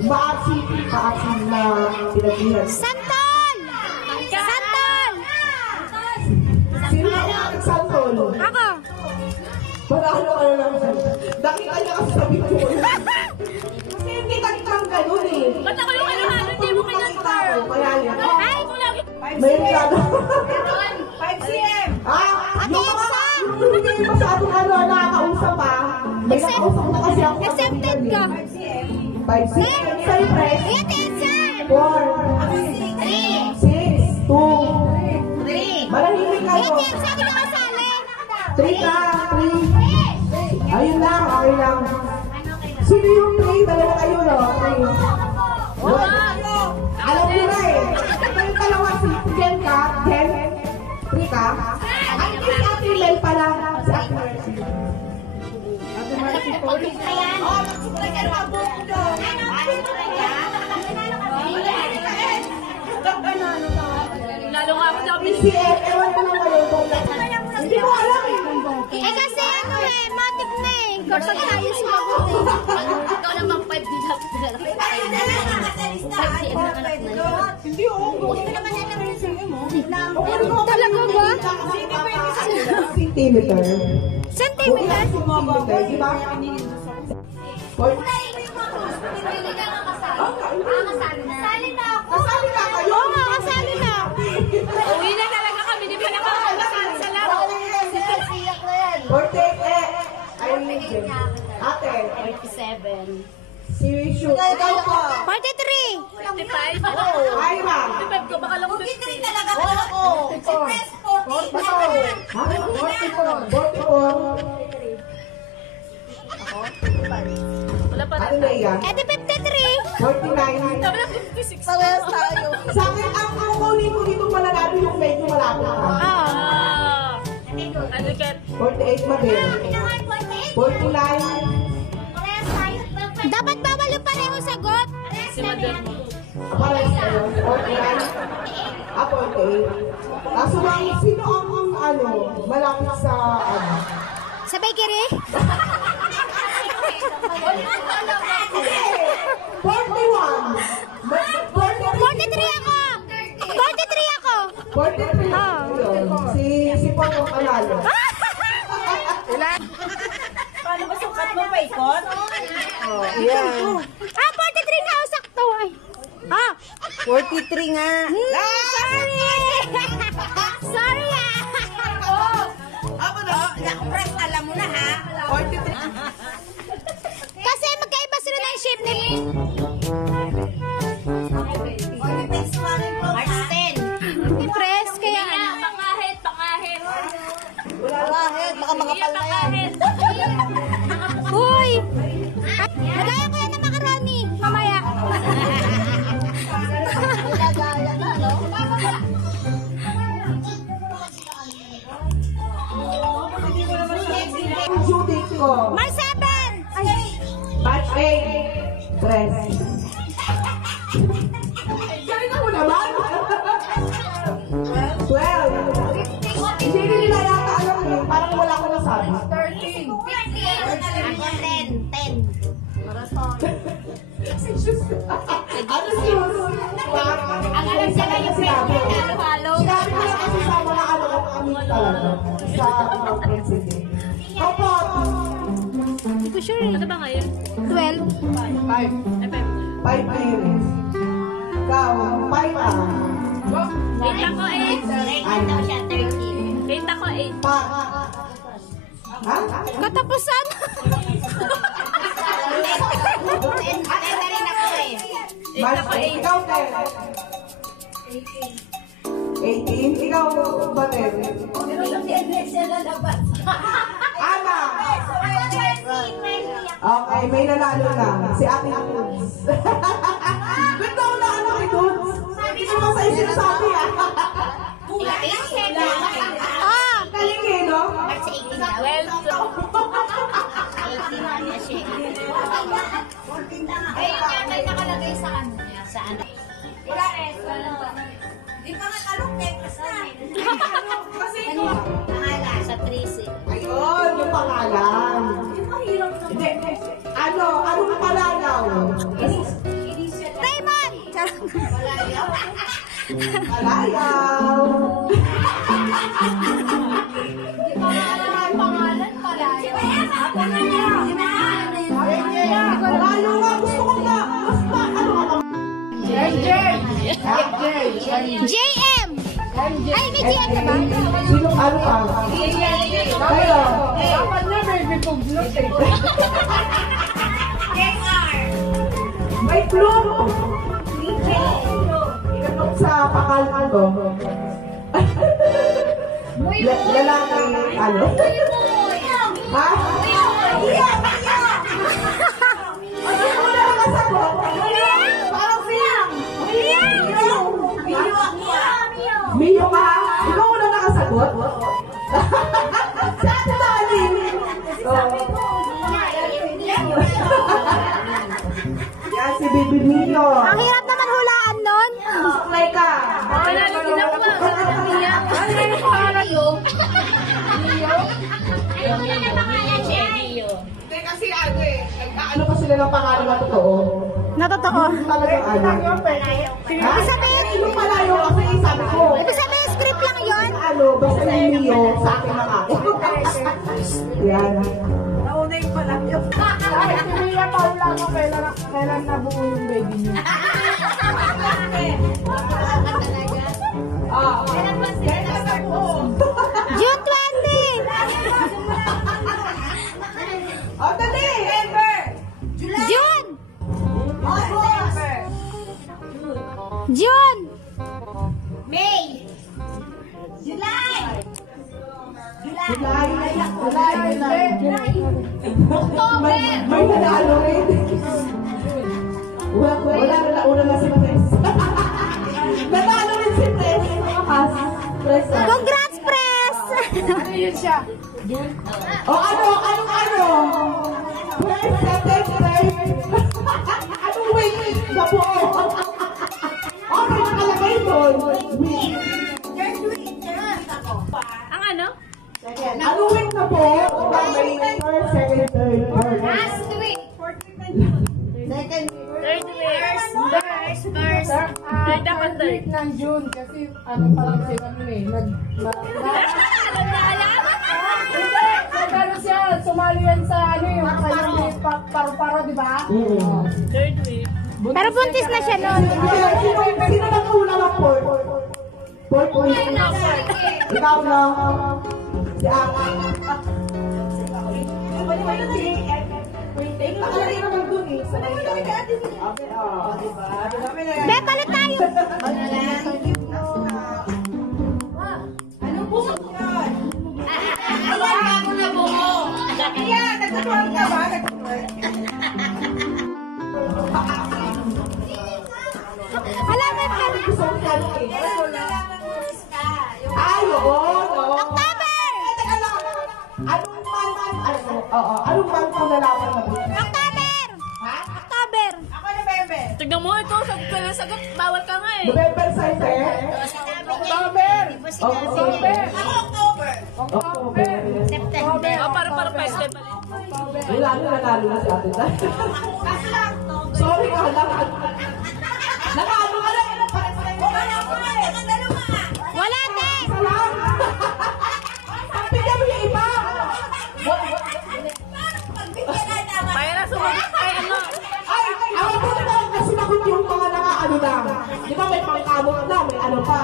maasim na pinagbihan. Santol! Santol! Sino ang nagsantol? Ako! Parang ano lang siya. Nakita niya kasi sa picture. Kasi hindi kang ganun eh. Ba't ako yung ano-ano? Hindi mo kinantar. Ay! May regalo. 5 cm. Yung hindi masyadong nakakausap May nakausap na kasi ako. Accepted ko. 5 cm. Sa'yo, press. Attention! 4 6 2 Malahimik ka mo. Wait, sabi ko kasali. 3 ka. 3. Ayun lang. Okay lang. Sino yung 3? Dala na kayo, no? 3. Alam ko na eh. Ito yung dalawa si Jen ka. Jen. 3 ka. Ay, si Ate Mel pala. Si Ate Mel. Ate Mel si Paul. Lalo nga ako daw. Si Ed, ewan ko lang kayo. Hindi ko alam eh. Eh kasi ano eh, matik na eh. Kapag tayo sumagot eh. Ikaw namang 5 din dapat nila. Hindi ako. Talaga ba? Centimeter. Centimeter? Centimeter, di ba? Kasali na ako. Kasali na kayo? Oo, kasali na. Uwi na talaga kami. Di pa nakakalasan sa laro. 48 eh. Ate. 47. Si Shu. Ikaw po. 43. 55? Ay, ma'am. 55 ko. Baka lang 50. talaga ako. 44. Wala pa Ano rin. na yan? Eh di 53. 49. Sabi na 56. Parehas tayo. Sa akin, ang kukunin ko dito mananalo yung medyo malapit ka. Oo. Ano ket? 48 mabel. 49. Dapat bawal yung pareho sagot. Si Madam. Apares kayo. 49. 48. Kaso lang, sino ang ano, malapit sa ano? Sa bakery? 41. 43 ako. 43 ako. 43. Ayun. Si Pong ang panalo. Paano ba sukat mo pa ikot? Yeah. 43 nga. Sakto. Ay. 43 nga. Sorry. Sorry Press, alam mo na ha? 43. Kasi magkaiba sila ng shape ni March 10. ni Press. Kaya ano. Pangahit. Lahit, baka makapal na yan. Uy! Nagaya ko yan ng macaroni. Mamaya. Nagaya na, no? Ang due date ko. March 7! Batch 8. Press. Galing mo naman. 12. Hindi nila yata alam eh. Parang wala ko nasabi. 13. Ako 10. Ano shoes? Ang alam siya na yung Sinabi. halo-halo. Sinabi ko lang kasi sa mga ano ko kami talaga. Sa mga president. Kapot. Hindi ko sure eh. Ano ba ngayon? 12. 5 minutes. Ikaw, 5 ah. Wait ako 8. daw siya 13. Wait ako 8. Pa. Ha? Katapusan. Batch 8. Ikaw, 10. 18. Ikaw, ba 10? Ana. Okay, may nanalo na. Si Ate Tunes. Ba't daw na ano kay Tunes? Hindi naman sa'yo sinasabi ah. Galing eh, no? Di pa nga talong tekas na. Kasi Sa 13. ayun, yung pangalan. Hindi, anong palalaw? Palayaw. Lalo nga, gusto ko nga. Mas pa, ano ka ba? JM! Ay, may GM ka ba? Sino ano ka? Kayo. May clue. Ikanong sa pakalan ko. Lalaki, ano? Ha? Ano mo na nakasagot? Parang siyang. Mio ka? Ikaw mo na nakasagot? Saan na alin? Yan si Baby Mio. Ang hirap naman hulaan nun. Suklay ka. Nalalagin ako nga. Ano yung pangalan yo? Hindi kasi ano eh. Ano pa sila ng pangalan na totoo? Natotoo. Talagang ano. Ibig sabihin, Yung palayo kasi sabi ko. ibig sabihin, script lang yun. Ano, basta yung Mio sa akin lang ako. Yan. Nauna yung palayo. Ay, si Mia Paula mo kailan nabuo yung baby niya. June 20! O, dali! June! June! May nanalo rin. Wala na nauna na si Pres. Nanalo rin si Pres. Pres. Congrats, Press! Ano yun siya? O ano? Pres, second, third. Anong wait? Nabuo. Okay, nakalagay doon. Wait. Ang ano? Anong wait na po? May first, second, third, fourth. Dapat third. Week ng June kasi ano pa lang sila nun eh. Nagano siya, sumali yan sa ano yung kanyang paru-paro, di ba? Third week. Pero buntis na siya nun. Sino nag-una ng fourth? Fourth week. Ikaw na. Si Aki. Nakalagay naman dun eh. Okay, diba? Be, palit tayo. Anong buso yan? Ayan, ako na buho. Ayan, nagtatuwag ka ba? Alam mo, Ay, oo. October! Anong month mo nalaman na ba? October! Ha? October! Tignan mo ito. Sagot ka na sagot. Bawal ka nga eh. November 7? October! October. October. Oh, para peste pala. Wala na, nanalo na si Ate Dan. Sorry ka lang. Nanalo ka lang. Wala, te! Isa lang. Bigyan mo yung iba. Kaya na sumagot. Ay, ano? Ay, ako po na lang kasi nakot yung mga nakaano na. Di ba may pangkamot na, may ano pa.